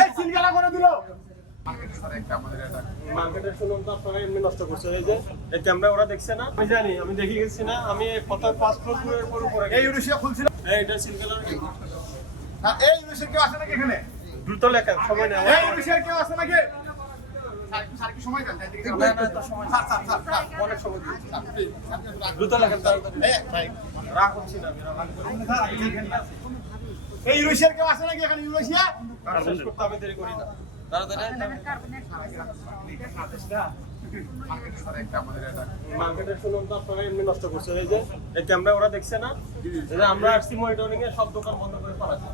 এই সিলগালা করে দিল। মার্কেটের শুনুন তো আপনারা এমনি নষ্ট করছে। এই যে এই ক্যামেরা ওরা দেখছে না? আমি জানি আমি দেখে গেছি না। আমি কত পাঁচ উপরে এই ইউনিশিয়া খুলছিল। এই এটা সিলগালার না, এই কেউ আছে নাকি এখানে? দ্রুত লেখা সময় নেই। এই কেউ আছে নাকি? এই, কেউ এখানে আমি দেরি করি না। দেখছে না? আমরা আসছি মনিটরিং এ সব দোকান বন্ধ করে পালাচ্ছি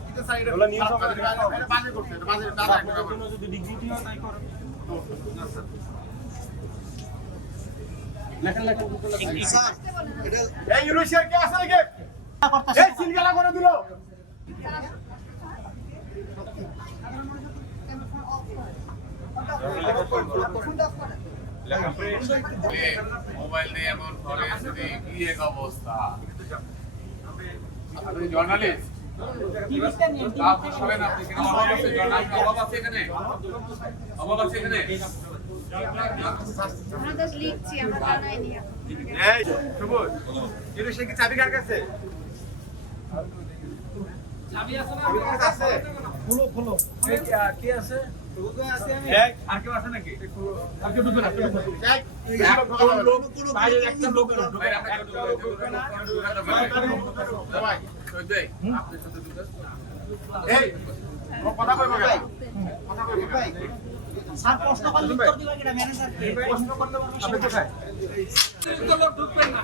যদি হয় তাই এই এই সিলগালা করে দিল। মোবাইল নিয়ে এমন করে যদি কি এক অবস্থা? আপনি জার্নালিস্ট চাবি কার কাছে? চাবি আছে আছে? খুলো খুলো। কি আছে? এই, আর কেউ আছে নাকি? আর কেউ ঢুকবে না কেউ ঢুকবে না। এই, এই লোক, বাইরে একটা লোক ঢুকবে ভাই, না। আপনাকে ঢুকবে না। ভাই, শহীদ ভাই, আপনার সাথে ঢুকে এই, ও কথা কথা প্রশ্ন করলে আপনি কোথায়? কেউ ঢুকবে না।